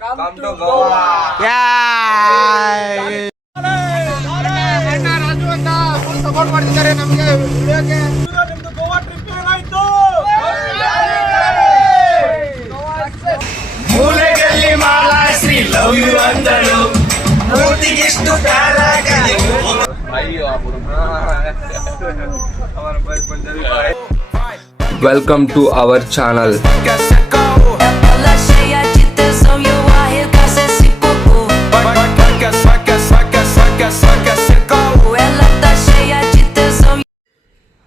Come to Goa. Raju ಅಂತ full support ಮಾಡ್ತಿದ್ದಾರೆ ನಮಗೆ ವಿಡಿಯೋಗೆ. ನಿಮ್ದು ಗೋವಾ ಟ್ರಿಪ್ ಏನಾಯ್ತು? ಮೂಲೆಗಲ್ಲಿ ಮಾಲಾಶ್ರೀ ಲವ್ ಯು ಅಂದಳು, ಮೂರ್ತಿಗಿಷ್ಟು ಕಾರಾಗಲಿ. Welcome to our channel.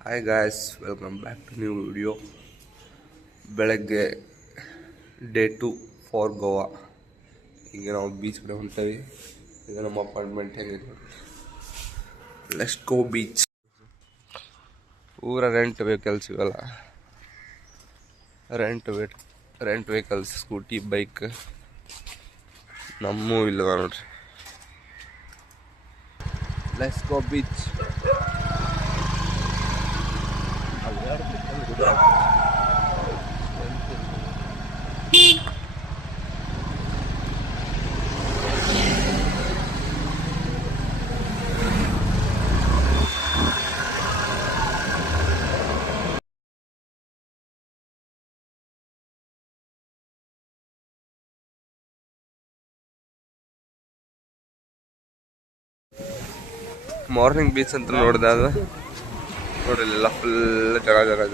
Hi guys, welcome back to new video. ಬೆಳಗ್ಗೆ ಡೇ 2 ಫಾರ್ ಗೋವಾ. ಈಗ ನಾವು ಬೀಚ್ ಕಡೆ ಹೊಂಟೇವಿ. ಈಗ ನಮ್ಮ ಅಪಾರ್ಟ್ಮೆಂಟ್ ಹೇಗಿದೆ ನೋಡಿ. Let's go beach. ಊರ ರೆಂಟ್ ವೆಹಿಕಲ್ಸ್ ಇವೆಲ್ಲ, ರೆಂಟ್ ವೆಹಿಕಲ್ಸ್, ಸ್ಕೂಟಿ, ಬೈಕ್. ನಮ್ಮೂ ಇಲ್ಲವ ನೋಡ್ರಿ. Let's go beach. Morning beach ಅಂತ ನೋಡಿದೆ, ಅದು ನೋಡಿಲ್ಲ, ಫುಲ್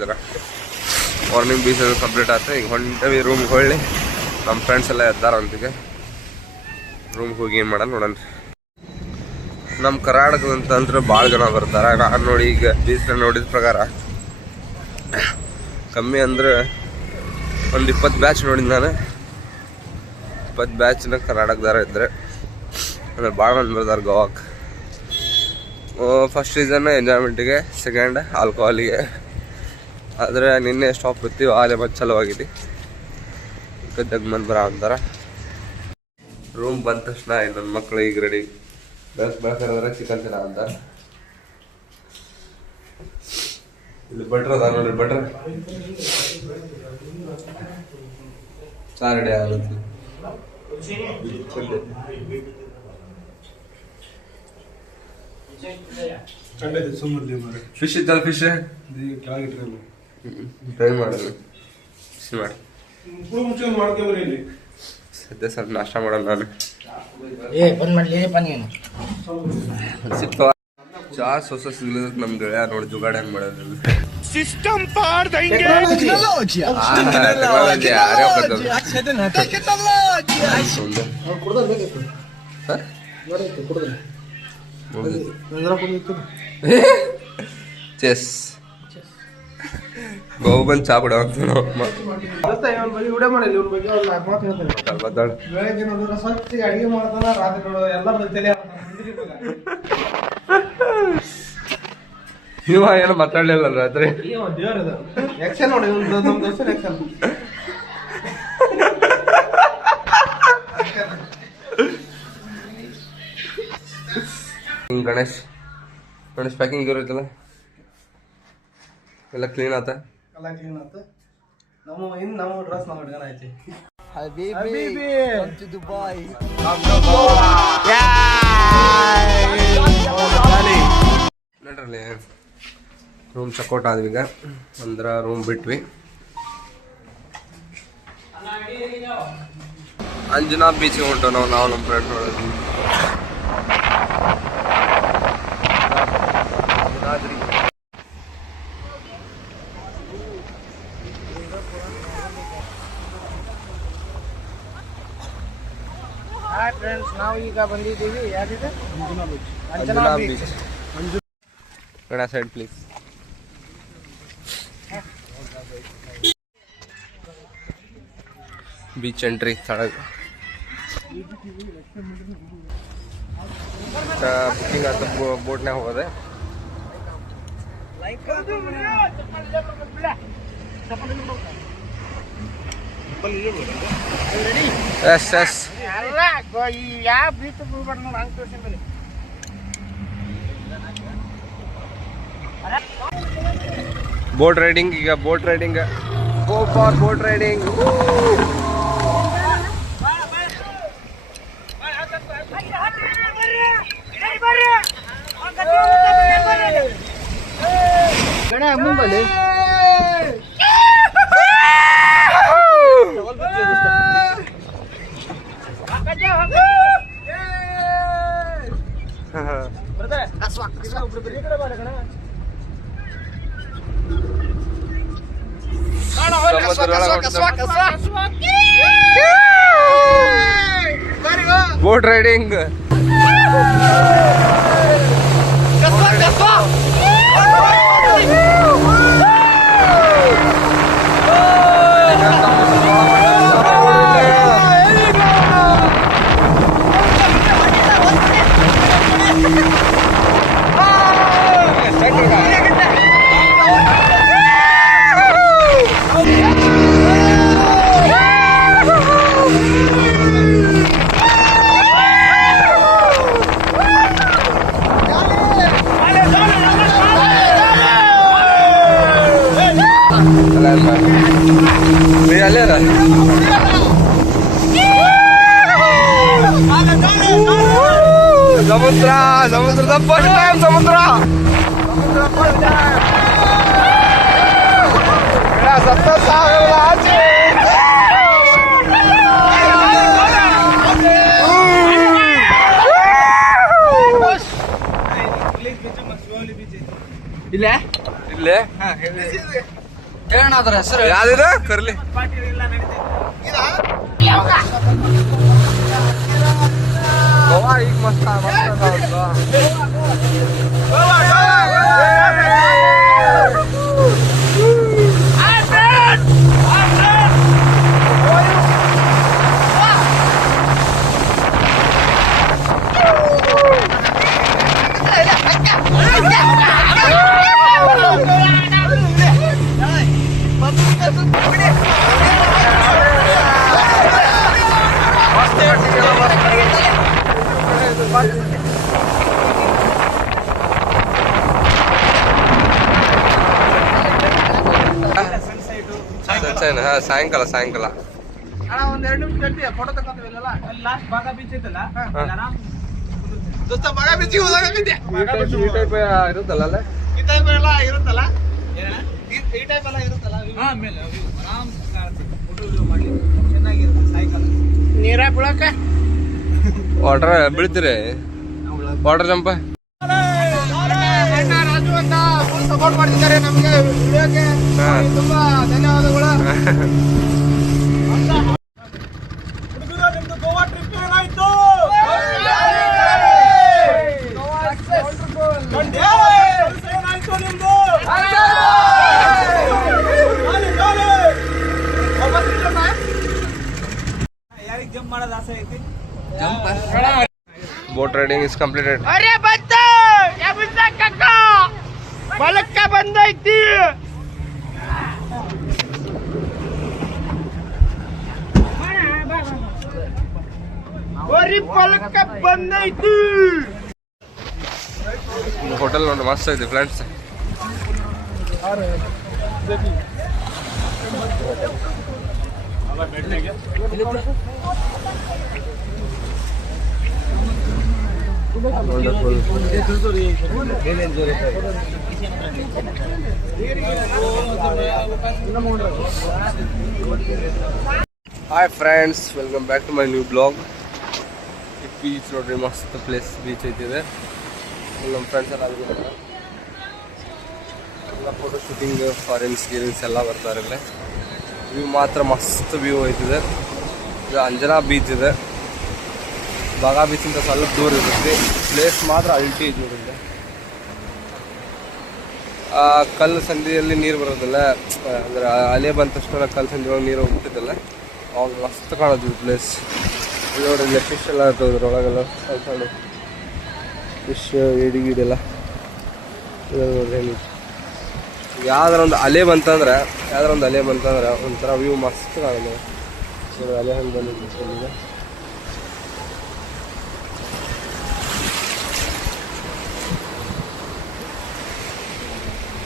ಜನ. ಮಾರ್ನಿಂಗ್ ಬೀಚ್ ಅದು ಕಂಪ್ಲೀಟ್ ಆಯ್ತು. ಈಗ ಹೊಂಟವಿ ರೂಮ್ಗೆ ಹೊಳ್ಳಿ. ನಮ್ಮ ಫ್ರೆಂಡ್ಸ್ ಎಲ್ಲ ಎದ್ದಾರ ಅಂತಿಗೆ. ರೂಮ್ಗೆ ಹೋಗಿ ಏನು ಮಾಡೋಣ ನೋಡೋಣ. ನಮ್ಮ ಕರ್ನಾಟಕದಂತ ಅಂದ್ರೆ ಭಾಳ ಜನ ಬರ್ತಾರೆ. ನಾನು ನೋಡಿ ಈಗ ಬೀಚ್ ನೋಡಿದ ಪ್ರಕಾರ ಕಮ್ಮಿ ಅಂದ್ರೆ ಒಂದು 20 ಬ್ಯಾಚ್ ನೋಡಿದ್ದು ನಾನು. 20 ಬ್ಯಾಚ್ನ ಕರ್ನಾಟಕದಾರ ಇದ್ದರೆ ಅಂದ್ರೆ ಭಾಳ ಮಂದಿ ಬರ್ತಾರೆ ಗೋವಾಕ್ಕೆ. ಫಸ್ಟ್ ರೀಸನ್ ಎಂಜಾಯ್ಮೆಂಟಿಗೆ, ಸೆಕೆಂಡ್ ಆಲ್ಕೋಹಾಲಿಗೆ. ಆದರೆ ನಿನ್ನೆ ಸ್ಟಾಪ್ ಬರ್ತೀವಿ, ಆಲೆ ಮತ್ತೆ ಚಲೋ ಆಗಿದೆ. ಗದ್ದೆಗೆ ಮಂದಿ ಬರ ಅಂತಾರೆ. ರೂಮ್ ಬಂದ ತಕ್ಷಣ ನನ್ನ ಮಕ್ಕಳು ಈಗ ರೆಡಿ. ಬೆಳಕಂದ್ರೆ ಚಿಕನ್ ತಿನ್ನ ಅಂತಾರೆ. ಇಲ್ಲಿ ಬಟ್ರ್ ಅದ ನೋಡ್ರಿ, ಬಟ್ರ್ ಚಾ ರೆಡಿ ಆಗುತ್ತೆ. ಫಿಶ್ ಇತ್ತಲ್ಲ, ಫಿಶ್ ಟ್ರೈ ಮಾಡೋದು. ಮಾಡಿ ಸದ್ಯ ಸ್ವಲ್ಪ ನಾಷ್ಟ ಮಾಡೋಣ. ನಾನು ಚಾ ಹೊಸ ಸಿಗ್ಲಿಕ್ಕೆ ನಮ್ ಗೆಳೆಯ ನೋಡಿ ಜುಗಾಡ ಹೆಂಗ್ ಮಾಡೋದಿಲ್ಲ. ಸಿಸ್ಟಮ್ ಚೆಸ್ ಗೋವಾ ಬಂದು ಚಾ ಬಿಡ ಅಂತ ಇವ ಏನು ಮಾತಾಡ್ಲಿಲ್ಲ ರಾತ್ರಿ. ಗಣೇಶ್ ಪ್ಯಾಕಿಂಗ್ ಇರುತ್ತಲ್ಲ, ಎಲ್ಲ ಕ್ಲೀನ್ ಆತ. ನಮ್ಮ ಡ್ರೆಸ್ ನಾವು ಹಿಡ್ಕೊಂಡು ಐತಿ. ನೋಡ್ರಲ್ಲಿ ರೂಮ್ ಚೆಕ್ಔಟ್ ಆದ್ವಿ. ಈಗ ಅಂದ್ರೆ ರೂಮ್ ಬಿಟ್ವಿ. ಅಂಜನಾ ಬೀಚ್ಗೆ ಹೊಂಟು ನಾವು ನಮ್ಮ ಫ್ರೆಂಡ್ ನೋಡಿದ್ವಿ. ಹಾಯ್ ಫ್ರೆಂಡ್ಸ್, ನಾವು ಈಗ ಬಂದಿದ್ದೀವಿ. ಯಾವ್ದಿದೆ? ಅಂಜನಾ ಬೀಚ್. ಕಡೆ ಸೈಡ್ ಪ್ಲೀಸ್. ಬೀಚ್ ಎಂಟ್ರಿ ಸ್ಥಳ ಬುಕ್ಕಿಂಗ್ ಆತ. ಬೋಟ್ನಾಗ ಹೋಗೋದೆ. ಎಸ್ ಎಸ್ ಯಾವ ಬೀಚ್ ನೋಡಿ ಹಂಗೆ ತೋರಿಸಿ. Boat riding. ಈಗ boat riding, go for boat riding. ಗಣ ಮುಂಬಲ್ಲಿ ಬೋಟ್ ರೈಡಿಂಗ್ ಅಲ್ಲೇ ಸಮುದ್ರ ಸಮುದ್ರದ ಫಸ್ಟ್ ಟೈಮ್ ಸಮುದ್ರ ಸತ್ತ ಸಾಗರ ಆಚೆ ಇಲ್ಲೇ ಇಲ್ಲೇ ಹೇಳೋಣ ಅದ್ರ ಹೆಸರು ಯಾವ್ದಿದೆ ಕರ್ಲಿ ಗೋವಾ ಈಗ ಮಸ್ತ್ ಸಾಯಂಕಾಲ ಸಾಯಂಕಾಲ ಒಂದ್ 2 ನಿಮಿಷ ಕಟ್ಟಿ ಫೋಟೋ ತಗೊಂತೀವಲ್ಲ ಅಲ್ಲಿ ಲಾಸ್ಟ್ ಬಾಗ ಬೀಚ್ ಐತಲ್ಲ ಆರಾಮ್ ದೋಸ್ತ ಬಾಗ ಬೀಚಿಗೆ ಹೋದಾಗತ್ತಿದ್ದೆ ಈ ಟೈಪ್ ಇರುತ್ತಲ್ಲ ಅಲ್ಲೇ ಈ ಟೈಪ್ ಎಲ್ಲ ಇರುತ್ತಲ್ಲ ಈ ಟೈಪ್ ಎಲ್ಲ ಇರುತ್ತಲ್ಲ ಆಮೇಲೆ ಆರಾಮ್ ಫೋಟೋ ಮಾಡ್ಲಿ ಚೆನ್ನಾಗಿರುತ್ತೆ ಸಾಯಂಕಾಲ ನೀರ ಬೀಳಕ ವಾಟರ್ ಬೀಳ್ತೀರಿ ವಾಟರ್ ಜಂಪ್ ರಾಜು ಅಂತ ಫುಲ್ ಸಪೋರ್ಟ್ ಮಾಡ್ತಿದ್ದಾರೆ ನಮಗೆ ವಿಡಿಯೋಗೆ ತುಂಬಾ ಧನ್ಯವಾದಗಳು ನಿಮ್ದು ಗೋವಾ ಟ್ರಿಪ್ ಏನಾಯ್ತು ಏನಾಯ್ತು ನಿಮ್ದು ಯಾರಿಗೆ ಜಂಪ್ ಮಾಡೋದು ಆಸೆ ಐತಿ ಬೋಟ್ ರೈಡಿಂಗ್ ಇಸ್ ಕಂಪ್ಲೀಟೆಡ್ ಅರೆ ಬಂತ ಕಕ್ಕ ಬಲಕ್ಕ ಬಂದೈತಿ ಬಲಕ್ಕ ಬಂದೈತಿ ಹೋಟೆಲ್ ನೋಡಿ ಮಸ್ತ್ ಐತಿ friends hi friends welcome back to my new blog ಈ ಬೀಚ್ ನೋಡ್ರಿ ಮಸ್ತ್ ಪ್ಲೇಸ್ ಬೀಚ್ ಐತಿದೆ ನಮ್ಮ ಫ್ರೆಂಡ್ಸ್ ಎಲ್ಲ ಎಲ್ಲ ಫೋಟೋ ಶೂಟಿಂಗ್ ಫಾರಿನ್ಸ್ ಗೀರಿನ್ಸ್ ಎಲ್ಲ ಬರ್ತಾರೆ ಇಲ್ಲೇ ವ್ಯೂ ಮಾತ್ರ ಮಸ್ತ್ ವ್ಯೂ ಐತಿದೆ ಇದು ಅಂಜನಾ ಬೀಚ್ ಇದೆ ಬಾಗಾ ಬೀಚಿಂದ ಸ್ವಲ್ಪ ದೂರ ಇರುತ್ತೆ ಪ್ಲೇಸ್ ಮಾತ್ರ ಅಲ್ಟಿ ಇದೆ ನೋಡಿದೆ ಆ ಕಲ್ಲು ಸಂದಿಯಲ್ಲಿ ನೀರು ಬರೋದಿಲ್ಲ ಅಂದ್ರೆ ಅಲೆ ಬಂದ ತಕ್ಷಣ ಕಲ್ಲು ಸಂದಿ ಒಳಗೆ ನೀರು ಹೋಗ್ಬಿಟ್ಟಿದ್ದಲ್ಲ ಅವಾಗ ಮಸ್ತ್ ಕಾಣೋದು ಪ್ಲೇಸ್ ನೋಡಿ ಇಲ್ಲಿ ಫಿಶ್ ಎಲ್ಲ ಇರ್ತದೆ ಅದ್ರೊಳಗೆಲ್ಲ ಸಣ್ಣ ಸಣ್ಣ ಫಿಶ್ ಏಡಿ ಗೀಡೆಲ್ಲ ನೋಡ್ರಿ ಯಾವ್ದಾರ ಒಂದು ಅಲೆ ಬಂತಂದ್ರೆ ಒಂಥರ ವ್ಯೂ ಮಸ್ತ್ ಕಾಣೋದು ಅಲೆ ಹಂಗೆ ಬಂದಿದೆ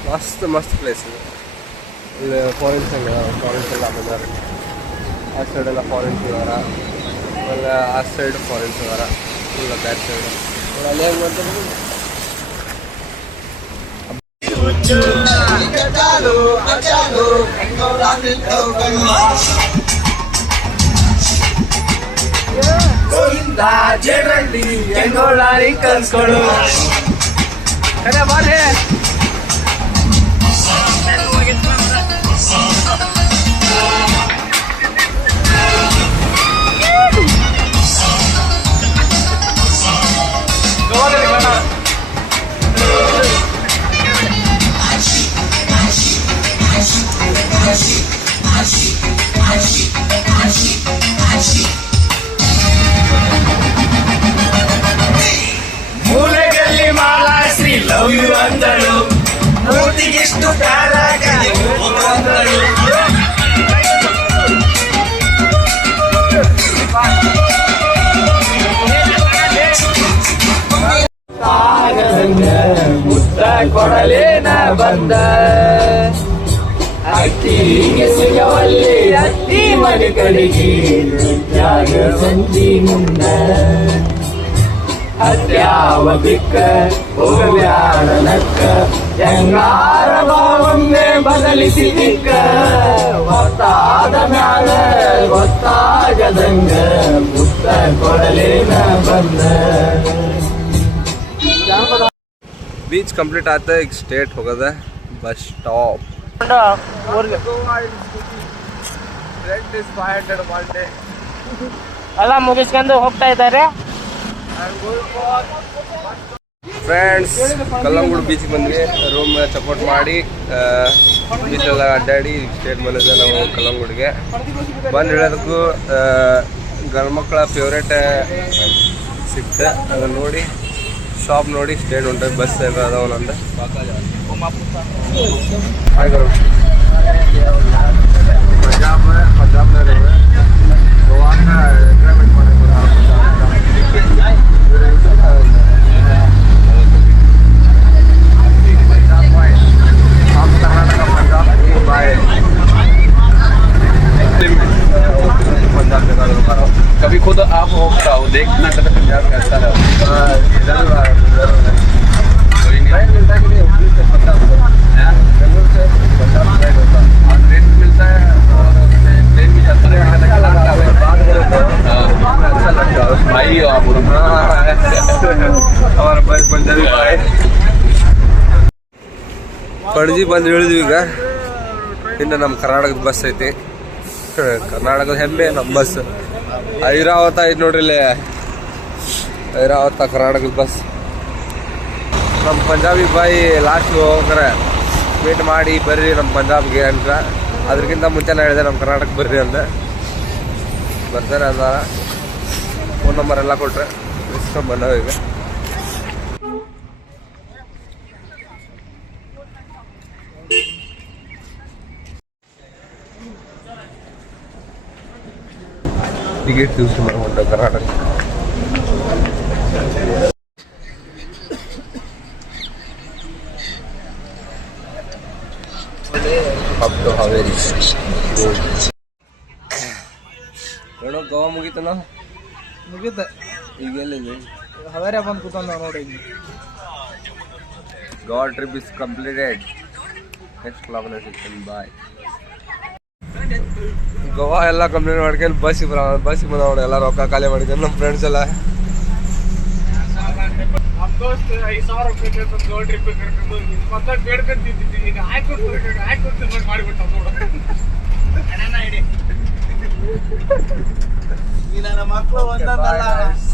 ಮಸ್ತ್ ಪ್ಲೇಸ್ ಇದೆ ಇಲ್ಲಿ ಫಾರಿನ್ಸ್ ಎಲ್ಲ ಬಂದಾರೆ ಆ ಸೈಡೆಲ್ಲ ಫಾರಿನ್ಸ್ ಇದಾರ ಆಮೇಲೆ ಆ ಸೈಡ್ ಫಾರಿನ್ಸ್ ಇದಾರ ಇಲ್ಲ ಬ್ಯಾಕ್ ಸೈಡ್ ಅಲ್ಲಿ ಹೆಂಗೆ ಬಂತು ಜೇಡಳ್ಳಿ ಹೆಂಗೋಳಾರಿ ಕಲ್ಸ್ಕೊಡು ಕಡೆ ಬಾರೆ ಮೂಲೆಗಲ್ಲಿ ಮಾಲಾಶ್ರೀ ಲವ್ ಯು ಅಂದಳು ಮೂರ್ತಿಗಿಷ್ಟು ಕಾರಾಗ ಅಂದಳು ಮುತ್ತ ಕೊಡಲೇನ ಬಂದ ಅಕ್ಕಿಗೆ ಸಿಗವಲ್ಲಿ ಅತ್ತಿ ಮನೆ ಕಡೆಗೆ ಸಂಜಿ ಮುಂದ ಅದ್ಯಾವ ಬಿಕ್ಕ ಹೋಗಬ್ಯಾಡ ನಕ್ಕ ಹೆಂಗಾರ ಒಮ್ಮೆ ಬದಲಿಸಿ ದಿಕ್ಕ ಗೊತ್ತಾದ ಮ್ಯಾಲ ಗೊತ್ತಾಗದಂಗ ಮುತ್ತ ಕೊಡಲೇನ ಬಂದ बीच कंप्लीट आता है एक स्टेट होगा था बस स्टॉप ಎಲ್ಲ ಮುಗಿಸ್ಕೊಂಡು ಹೋಗ್ತಾ ಇದ್ದಾರೆ ಫ್ರೆಂಡ್ಸ್ ಕಲ್ಲಂಗೂಡು ಬೀಚ್ಗೆ ಬಂದ್ವಿ ರೂಮ್ ಚೆಕ್ಔಟ್ ಮಾಡಿ ಬೀಚೆಲ್ಲ ಅಡ್ಡಾಡಿ ಸ್ಟೇಟ್ ಬಂದಿದ್ದೆ ನಾವು ಕಲ್ಲಂಗೂಡಿಗೆ ಬಂದು ಹೇಳೋದಕ್ಕೂ ಗಂಡ್ಮಕ್ಳ ಫೇವ್ರೇಟ್ ಸಿಕ್ತೆ ಅದನ್ನು ನೋಡಿ ಶಾಪ್ ನೋಡಿ ಸ್ಟೇಟ್ ಉಂಟು ಬಸ್ ಅದಾವ ನಂದು ಪಂಜಾಬ್ನ ಗೋವಾನ ಎಂಜಾಯ್ಮೆಂಟ್ ಮಾಡೋದು कर्नाटक पंजाब बाय पंजाब जगह कभी खुद आप होता हो देखना तो पंजाब कैसा है ट्रेन मिलता है कि नहीं हुगली से पंजाब बेंगलोर से पंजाब साइड होता और ट्रेन मिलता है और ट्रेन भी जाता है अच्छा लगता है भाई आप हमारा पंजाबी भाई ಪಣಜಿ ಬಂದು ಇಳಿದ್ವಿ ಈಗ ಇನ್ನು ನಮ್ಮ ಕರ್ನಾಟಕದ ಬಸ್ ಐತಿ ಕರ್ನಾಟಕದ ಹೆಮ್ಮೆ ನಮ್ಮ ಬಸ್ ಐರಾವತ ಐತಿ ನೋಡ್ರಿ ಇಲ್ಲಿ ಐರಾವತ ಕರ್ನಾಟಕದ ಬಸ್ ನಮ್ಮ ಪಂಜಾಬಿ ಬಾಯಿ ಲಾಸ್ಟ್ ಹೋಗ್ರೆ ಮೀಟ್ ಮಾಡಿ ಬರ್ರಿ ನಮ್ಮ ಪಂಜಾಬ್ಗೆ ಅಂತ ಅದಕ್ಕಿಂತ ಮುಂಚೆ ನಾನು ಹೇಳಿದೆ ನಮ್ಮ ಕರ್ನಾಟಕ ಬರ್ರಿ ಅಂತ ಬರ್ತಾರೆ ಅಂದ ಫೋನ್ ನಂಬರ್ ಎಲ್ಲ ಕೊಟ್ರೆ ಇಸ್ಕೊಂಡು ಬಂದವ ಈಗ टिकट यूज ಮಾಡ್ಕೊಂಡು ಕರ್ನಾಟಕ ಅಪ್ ಟು ಹಾವೇರಿ ಏನೋ ಗೋವಾ ಮುಗಿತನ ಮುಗಿತ ಈಗ ಎಲ್ಲಿದೆ ಹಾವೇರಿ ಬಂದು ಕೂತಂದ ನೋಡಿ Goa trip is completed next plan ಸಿಗ್ತೀನಿ ಬಾಯ್ ಗೋವಾ ಎಲ್ಲ ಕಂಪ್ಲೀಟ್ ಮಾಡ್ಕೊಂಡು ಬಸ್ಸಿಗೆ ಬಂದವಣ ಎಲ್ಲ ರೊಕ್ಕ ಖಾಲಿ ಮಾಡ್ಕೊಂಡು ನಮ್ಮ ಫ್ರೆಂಡ್ಸ್ ಎಲ್ಲ ದೋಸ್ತ 5,000 ರೂಪಾಯಿ ಗೋವಾ ಟ್ರಿಪ್ ಕರ್ಕೊಂಡು ಮತ್ತೆ ಬೇಡ್ಕೊಂತಿದ್ದಿದ್ದು ಈಗ ಹಾಕೊಟ್ಟು ಮಾಡಿಬಿಟ್ಟ ನೋಡು ಅಣ್ಣ ಇಡಿ ಈ ನನ್ನ ಮಕ್ಕಳು ಒಂದಲ್ಲ